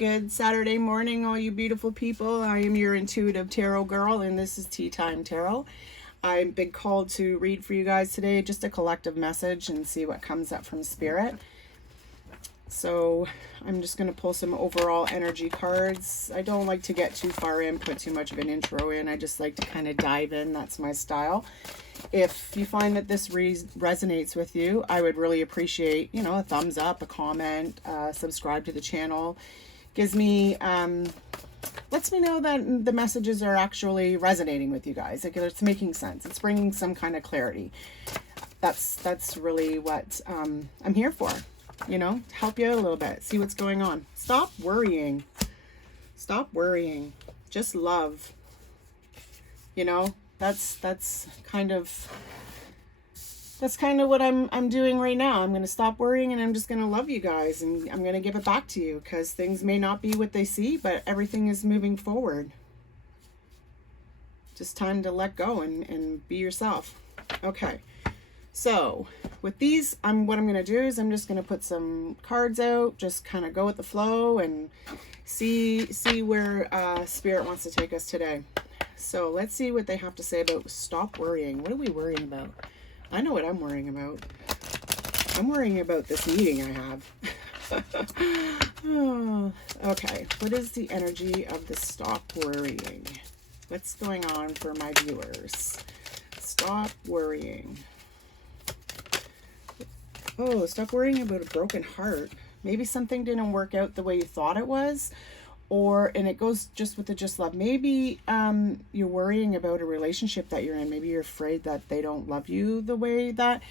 Good Saturday morning, all you beautiful people. I am your intuitive tarot girl, and this is Tea Time Tarot. I'm been called to read for you guys today, just a collective message and see what comes up from Spirit. So I'm just going to pull some overall energy cards. I don't like to get too far in, put too much of an intro in. I just like to kind of dive in. That's my style. If you find that this resonates with you, I would really appreciate, a thumbs up, a comment, subscribe to the channel. Gives me, lets me know that the messages are actually resonating with you guys. Like, it's making sense. It's bringing some kind of clarity. That's really what I'm here for. Help you out a little bit. See what's going on. Stop worrying. Stop worrying. Just love. That's kind of what I'm doing right now. I'm going to stop worrying and I'm just going to love you guys, and I'm going to give it back to you, because things may not be what they see, but everything is moving forward. Just time to let go and be yourself. Okay. So with these, what I'm going to do is I'm just going to put some cards out, just kind of go with the flow and see where Spirit wants to take us today. So let's see what they have to say about stop worrying. What are we worrying about? I know what I'm worrying about. I'm worrying about this meeting I have. Oh, okay. What is the energy of the stop worrying? What's going on for my viewers? Stop worrying. Oh, stop worrying about a broken heart. Maybe something didn't work out the way you thought it was. And it goes just with the just love. Maybe you're worrying about a relationship that you're in. Maybe you're afraid that they don't love you the way that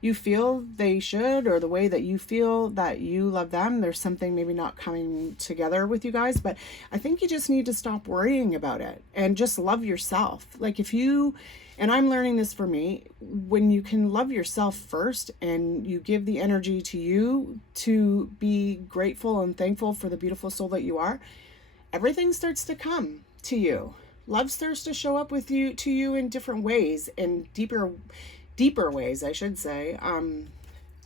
you feel they should, or the way that you feel that you love them. There's something maybe not coming together with you guys, but I think you just need to stop worrying about it and just love yourself. Like, and I'm learning this for me, when you can love yourself first and you give the energy to you to be grateful and thankful for the beautiful soul that you are, everything starts to come to you. Love starts to show up to you in different ways, in deeper ways, I should say.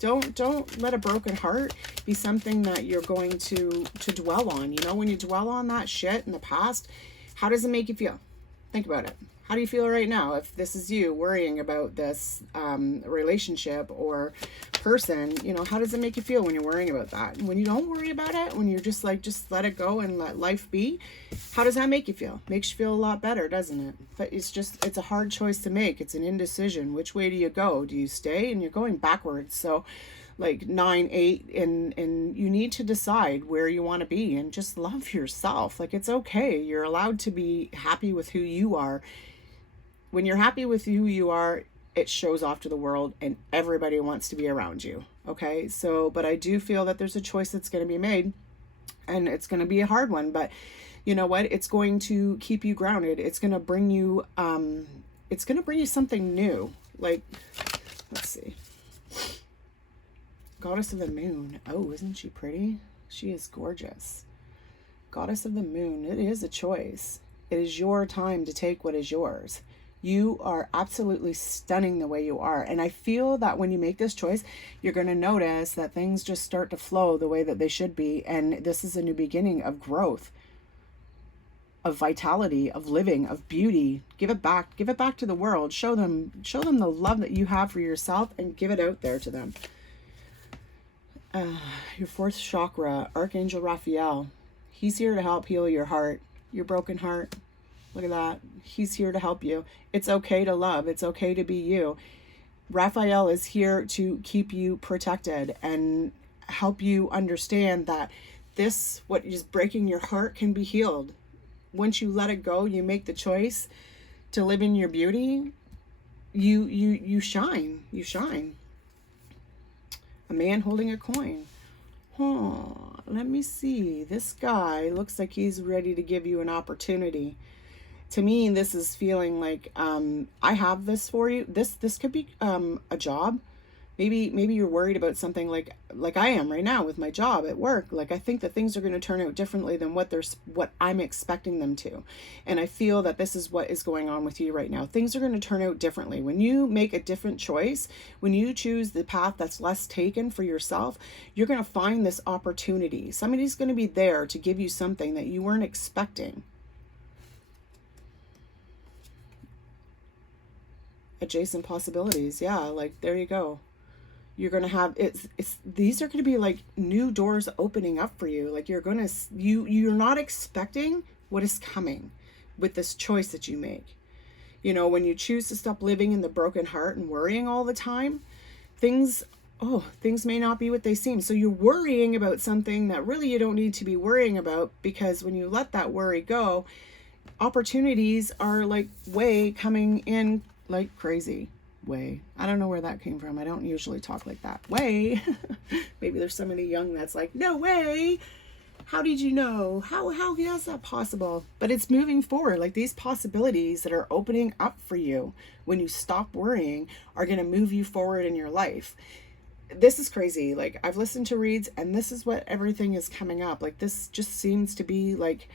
Don't let a broken heart be something that you're going to dwell on. When you dwell on that shit in the past, how does it make you feel? Think about it. How do you feel right now? If this is you worrying about this relationship or person, how does it make you feel when you're worrying about that? And when you don't worry about it, when you're just let it go and let life be, how does that make you feel? Makes you feel a lot better, doesn't it? But it's a hard choice to make. It's an indecision. Which way do you go? Do you stay? And you're going backwards. So like 9, 8, and you need to decide where you want to be and just love yourself. Like, it's okay. You're allowed to be happy with who you are. When you're happy with who you are, it shows off to the world and everybody wants to be around you. Okay. So, but I do feel that there's a choice that's going to be made, and it's going to be a hard one, but you know what? It's going to keep you grounded. It's going to bring you, something new. Like, let's see. Goddess of the Moon. Oh, isn't she pretty? She is gorgeous. Goddess of the Moon. It is a choice. It is your time to take what is yours. You are absolutely stunning the way you are. And I feel that when you make this choice, you're going to notice that things just start to flow the way that they should be. And this is a new beginning of growth, of vitality, of living, of beauty. Give it back to the world. Show them the love that you have for yourself and give it out there to them. Your fourth chakra, Archangel Raphael. He's here to help heal your heart, your broken heart. Look at that. He's here to help you. It's okay to love. It's okay to be you. Raphael is here to keep you protected and help you understand that what is breaking your heart can be healed. Once you let it go, you make the choice to live in your beauty, you shine. You shine. A man holding a coin. Let me see. This guy looks like he's ready to give you an opportunity. To me, this is feeling like I have this for you. This could be a job. Maybe you're worried about something like I am right now with my job at work. Like, I think that things are going to turn out differently than what I'm expecting them to. And I feel that this is what is going on with you right now. Things are going to turn out differently. When you make a different choice, when you choose the path that's less taken for yourself, you're going to find this opportunity. Somebody's going to be there to give you something that you weren't expecting. Adjacent possibilities. Yeah, like, there you go. You're going to have these are going to be like new doors opening up for you. Like, you're not expecting what is coming with this choice that you make. You know, when you choose to stop living in the broken heart and worrying all the time, things may not be what they seem. So you're worrying about something that really you don't need to be worrying about, because when you let that worry go, opportunities are like coming in like crazy. I don't know where that came from. I don't usually talk like that. Maybe there's somebody young that's like, no way. How did you know? How is that possible? But it's moving forward. Like, these possibilities that are opening up for you when you stop worrying are going to move you forward in your life. This is crazy. Like, I've listened to reads, and this is what everything is coming up. Like, this just seems to be like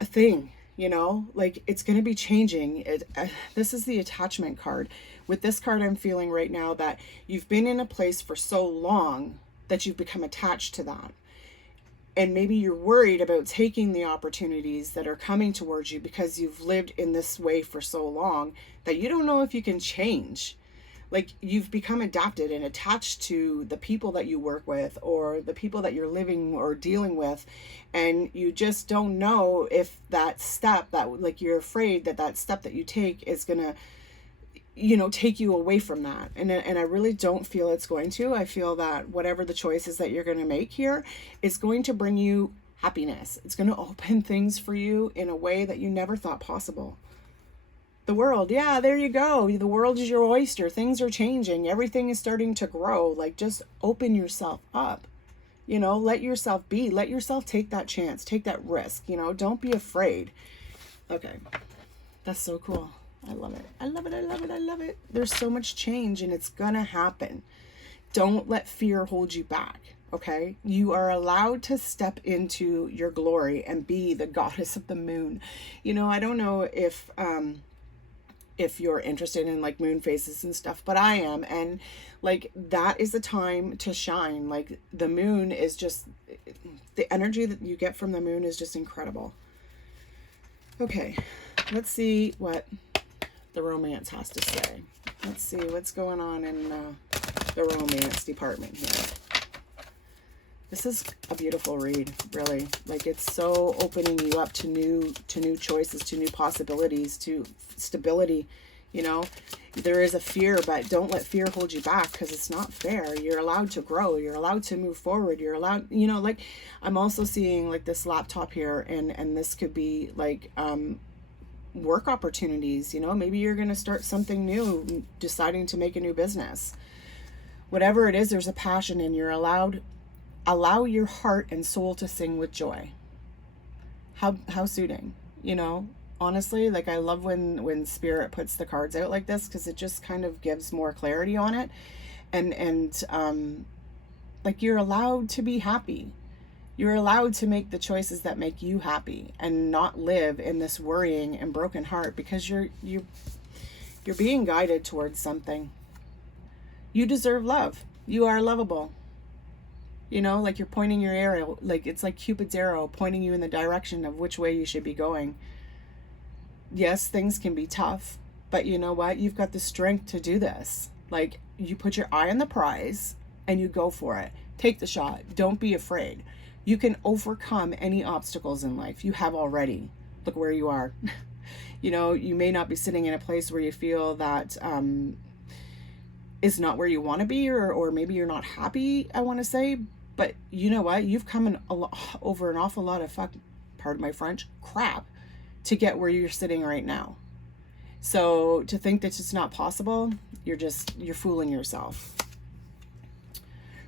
a thing. You know, like, it's going to be changing. This is the attachment card. With this card, I'm feeling right now that you've been in a place for so long that you've become attached to that. And maybe you're worried about taking the opportunities that are coming towards you because you've lived in this way for so long that you don't know if you can change. Like, you've become adapted and attached to the people that you work with or the people that you're living or dealing with. And you just don't know if that step like, you're afraid that step that you take is going to, you know, take you away from that. And I really don't feel it's going to. I feel that whatever the choices that you're going to make here is going to bring you happiness. It's going to open things for you in a way that you never thought possible. The world, yeah, there you go. The world is your oyster. Things are changing. Everything is starting to grow. Like, just open yourself up. You know, let yourself be. Let yourself take that chance. Take that risk. You know, don't be afraid. Okay, that's so cool. I love it. I love it. I love it. I love it. There's so much change, and it's gonna happen. Don't let fear hold you back. Okay, you are allowed to step into your glory and be the goddess of the moon. You know, I don't know if you're interested in like moon phases and stuff, but I am. And like, that is the time to shine. Like, the moon is just, the energy that you get from the moon is just incredible. Okay, let's see what the romance has to say. Let's see what's going on in the romance department here. This is a beautiful read, really. Like, it's so opening you up to new choices, to new possibilities, to stability. You know, there is a fear, but don't let fear hold you back, because it's not fair. You're allowed to grow. You're allowed to move forward. You're allowed, you know, like, I'm also seeing like this laptop here, and this could be like work opportunities. You know, maybe you're going to start something new, deciding to make a new business. Whatever it is, there's a passion, and you're allowed. Allow your heart and soul to sing with joy. How soothing, you know? Honestly, like, I love when Spirit puts the cards out like this, because it just kind of gives more clarity on it. And like, you're allowed to be happy. You're allowed to make the choices that make you happy and not live in this worrying and broken heart, because you're being guided towards something. You deserve love. You are lovable. You know, like, you're pointing your arrow, like, it's like Cupid's arrow pointing you in the direction of which way you should be going. Yes, things can be tough, but you know what? You've got the strength to do this. Like, you put your eye on the prize and you go for it. Take the shot. Don't be afraid. You can overcome any obstacles in life. You have already. Look where you are. You know, you may not be sitting in a place where you feel that is not where you want to be, or maybe you're not happy, I want to say. But you know what? You've come over an awful lot of pardon my French, crap to get where you're sitting right now. So to think that it's not possible, you're fooling yourself.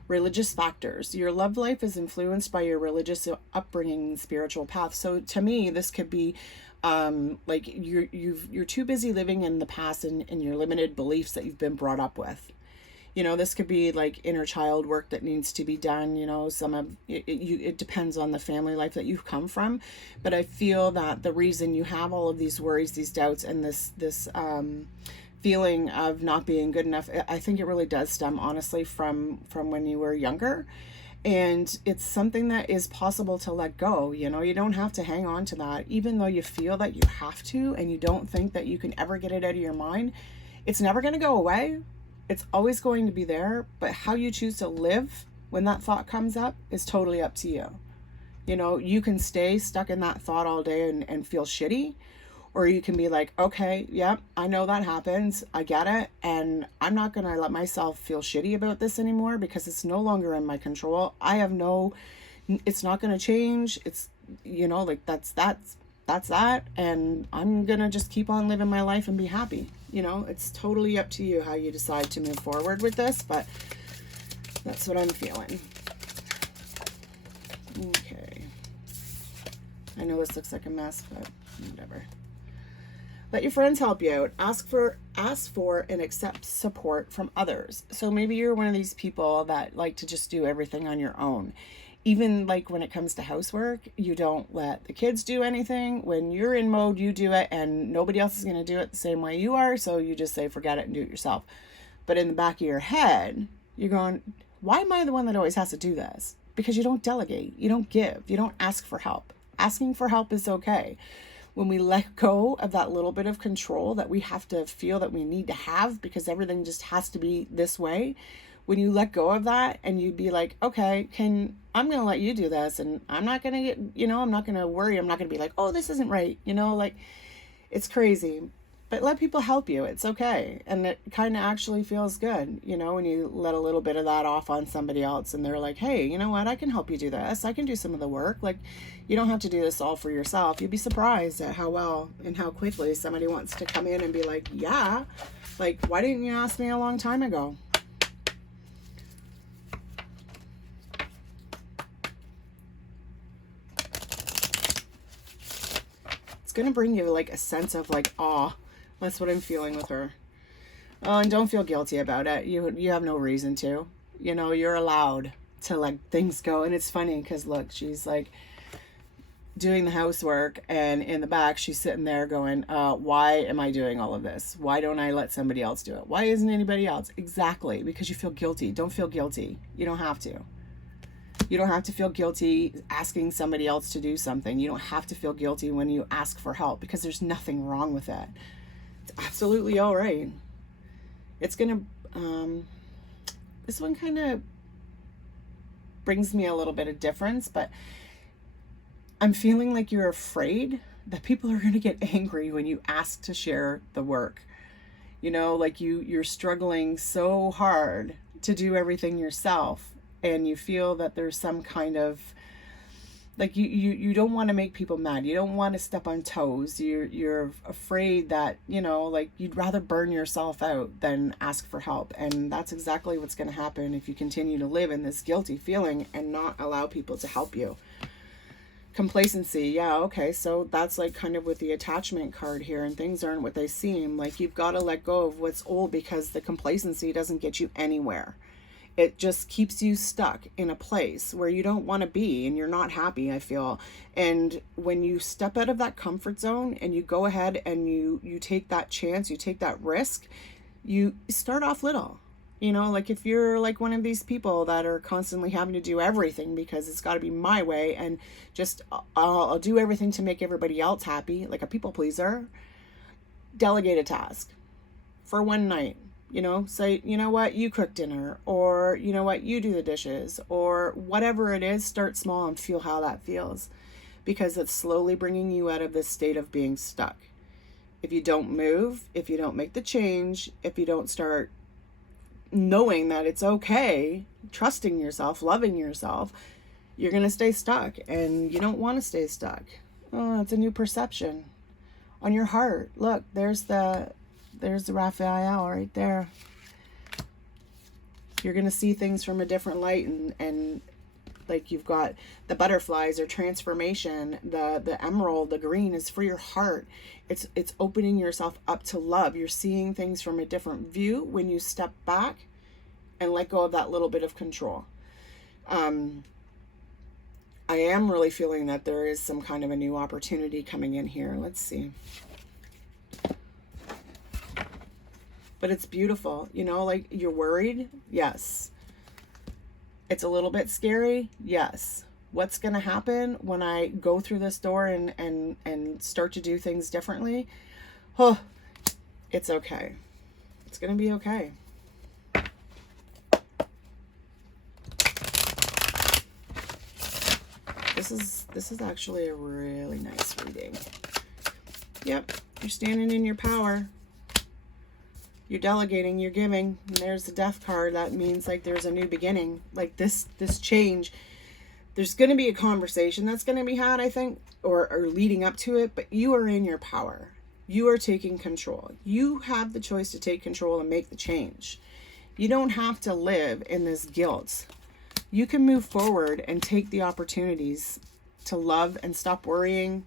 Religious factors. Your love life is influenced by your religious upbringing and spiritual path. So to me, this could be like, you're too busy living in the past and your limited beliefs that you've been brought up with. You know, this could be like inner child work that needs to be done. You know, some of it depends on the family life that you've come from. But I feel that the reason you have all of these worries, these doubts, and this feeling of not being good enough, I think it really does stem honestly from when you were younger. And it's something that is possible to let go. You know, you don't have to hang on to that, even though you feel that you have to and you don't think that you can ever get it out of your mind. It's never going to go away. It's always going to be there. But how you choose to live when that thought comes up is totally up to you. You know, you can stay stuck in that thought all day and feel shitty, or you can be like, okay, yeah, I know that happens. I get it. And I'm not going to let myself feel shitty about this anymore because it's no longer in my control. It's not going to change. It's, you know, like that's that. And I'm going to just keep on living my life and be happy. You know, it's totally up to you how you decide to move forward with this, but that's what I'm feeling. Okay. I know this looks like a mess, but whatever. Let your friends help you out. Ask for and accept support from others. So maybe you're one of these people that like to just do everything on your own. Even like when it comes to housework, you don't let the kids do anything. When you're in mode, you do it, and nobody else is going to do it the same way you are. So you just say, forget it and do it yourself. But in the back of your head, you're going, why am I the one that always has to do this? Because you don't delegate, you don't give, you don't ask for help. Asking for help is okay. When we let go of that little bit of control that we have to feel that we need to have because everything just has to be this way, when you let go of that and you be like, okay, I'm going to let you do this, and I'm not going to get, you know, I'm not going to worry. I'm not going to be like, oh, this isn't right. You know, like, it's crazy. But let people help you. It's okay. And it kind of actually feels good, you know, when you let a little bit of that off on somebody else and they're like, hey, you know what? I can help you do this. I can do some of the work. Like, you don't have to do this all for yourself. You'd be surprised at how well and how quickly somebody wants to come in and be like, yeah, like, why didn't you ask me a long time ago? It's going to bring you like a sense of like awe. That's what I'm feeling with her. Oh, and don't feel guilty about it. You have no reason to. You know, you're allowed to let things go. And it's funny because look, she's like doing the housework, and in the back she's sitting there going, why am I doing all of this? Why don't I let somebody else do it? Why isn't anybody else? Exactly, because you feel guilty. Don't feel guilty. You don't have to. You don't have to feel guilty asking somebody else to do something. You don't have to feel guilty when you ask for help because there's nothing wrong with it. It's absolutely all right. It's gonna this one kind of brings me a little bit of difference, but I'm feeling like you're afraid that people are going to get angry when you ask to share the work. You know, like you're struggling so hard to do everything yourself, and you feel that there's some kind of like you don't want to make people mad. You don't want to step on toes. You're afraid that, you know, like you'd rather burn yourself out than ask for help. And that's exactly what's going to happen if you continue to live in this guilty feeling and not allow people to help you. Complacency. Yeah, okay. So that's like kind of with the attachment card here, and things aren't what they seem. Like you've got to let go of what's old because the complacency doesn't get you anywhere. It just keeps you stuck in a place where you don't want to be and you're not happy, I feel. And when you step out of that comfort zone and you go ahead and you take that chance, you take that risk, you start off little. You know, like if you're like one of these people that are constantly having to do everything because it's got to be my way, and just I'll do everything to make everybody else happy, like a people pleaser, delegate a task for one night. You know, say, you know what, you cook dinner, or you know what, you do the dishes, or whatever it is. Start small and feel how that feels, because it's slowly bringing you out of this state of being stuck. If you don't move, if you don't make the change, if you don't start knowing that it's okay, trusting yourself, loving yourself, you're going to stay stuck, and you don't want to stay stuck. Oh, it's a new perception on your heart. Look, there's the Raphael right there. You're going to see things from a different light, and like you've got the butterflies or transformation, the emerald, the green is for your heart. It's opening yourself up to love. You're seeing things from a different view when you step back and let go of that little bit of control. I am really feeling that there is some kind of a new opportunity coming in here. Let's see. But it's beautiful, you know, like you're worried. Yes. It's a little bit scary. Yes. What's going to happen when I go through this door and start to do things differently? Oh, it's okay. It's going to be okay. This is actually a really nice reading. Yep, you're standing in your power. You're delegating, you're giving. And there's the Death card. That means like there's a new beginning. Like this change. There's going to be a conversation that's going to be had, I think, or leading up to it, but you are in your power. You are taking control. You have the choice to take control and make the change. You don't have to live in this guilt. You can move forward and take the opportunities to love and stop worrying.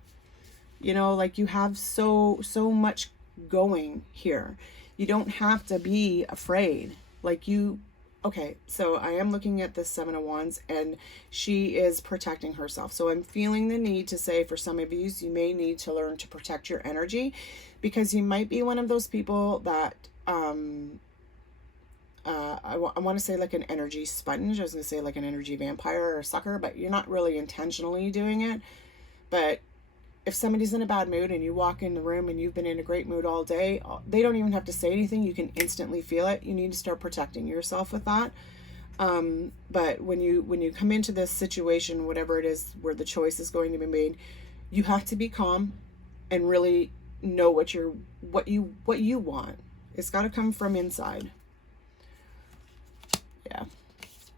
You know, like you have so much going here. You don't have to be afraid. Like you, okay, so I am looking at the Seven of Wands, and she is protecting herself. So I'm feeling the need to say, for some of you, you may need to learn to protect your energy, because you might be one of those people that, I want to say like an energy sponge. I was going to say like an energy vampire or a sucker, but you're not really intentionally doing it. But if somebody's in a bad mood and you walk in the room and you've been in a great mood all day, they don't even have to say anything. You can instantly feel it. You need to start protecting yourself with that. But when you come into this situation, whatever it is, where the choice is going to be made, you have to be calm and really know what you want. It's got to come from inside. Yeah.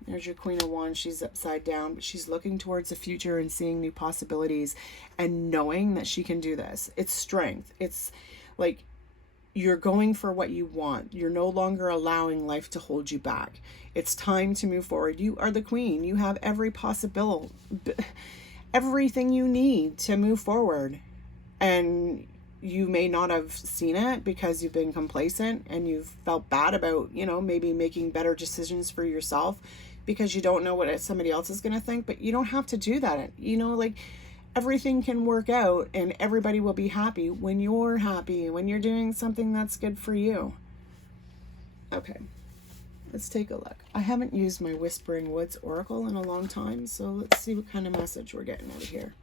There's your Queen of Wands. She's upside down, but she's looking towards the future and seeing new possibilities and knowing that she can do this. It's strength. It's like you're going for what you want. You're no longer allowing life to hold you back. It's time to move forward. You are the queen. You have every possible, everything you need to move forward. And you may not have seen it because you've been complacent and you've felt bad about, you know, maybe making better decisions for yourself because you don't know what somebody else is going to think. But you don't have to do that. You know, like everything can work out and everybody will be happy when you're happy, when you're doing something that's good for you. Okay, let's take a look. I haven't used my Whispering Woods Oracle in a long time, so let's see what kind of message we're getting out of here.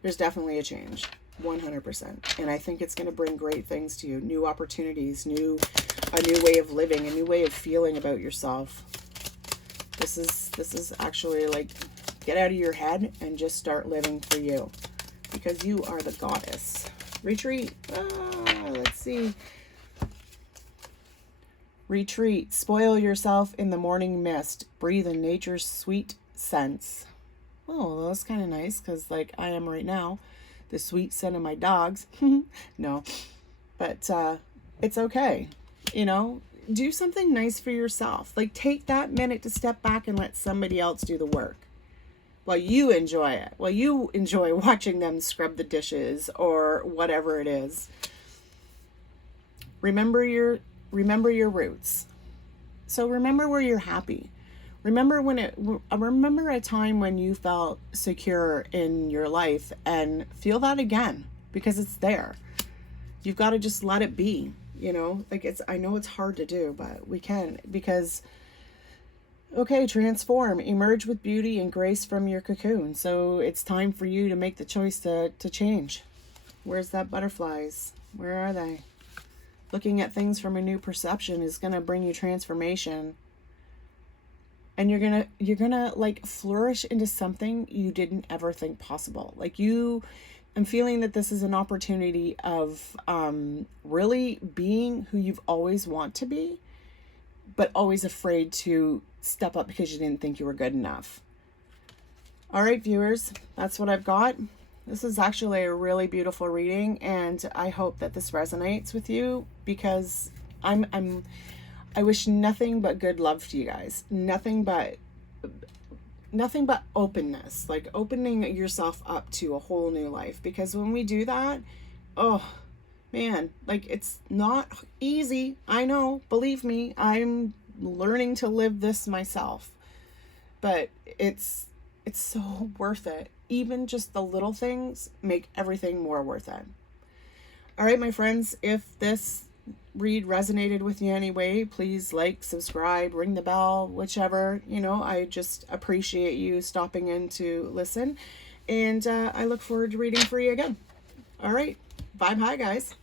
There's definitely a change. 100%. And I think it's going to bring great things to you. New opportunities, a new way of living, a new way of feeling about yourself. This is actually like, get out of your head and just start living for you, because you are the goddess. Retreat. Let's see. Retreat. Spoil yourself in the morning mist. Breathe in nature's sweet scents. Oh, that's kind of nice, because like I am right now. The sweet scent of my dogs. No, but it's okay. You know, do something nice for yourself. Like take that minute to step back and let somebody else do the work while you enjoy it. While you enjoy watching them scrub the dishes or whatever it is. Remember your roots. So remember where you're happy. Remember remember a time when you felt secure in your life, and feel that again, because it's there. You've got to just let it be, you know, like I know it's hard to do, but we can, because, okay, transform, emerge with beauty and grace from your cocoon. So it's time for you to make the choice to change. Where's that butterflies? Where are they? Looking at things from a new perception is going to bring you transformation. And you're gonna like flourish into something you didn't ever think possible. Like I'm feeling that this is an opportunity of really being who you've always want to be, but always afraid to step up because you didn't think you were good enough. All right, viewers, that's what I've got. This is actually a really beautiful reading, and I hope that this resonates with you, because I wish nothing but good love to you guys. Nothing but openness, like opening yourself up to a whole new life. Because when we do that, oh man, like it's not easy. I know, believe me, I'm learning to live this myself. But it's so worth it. Even just the little things make everything more worth it. All right, my friends, if this read resonated with you anyway, please like, subscribe, ring the bell, whichever. I just appreciate you stopping in to listen. And I look forward to reading for you again. All right. Bye-bye, guys.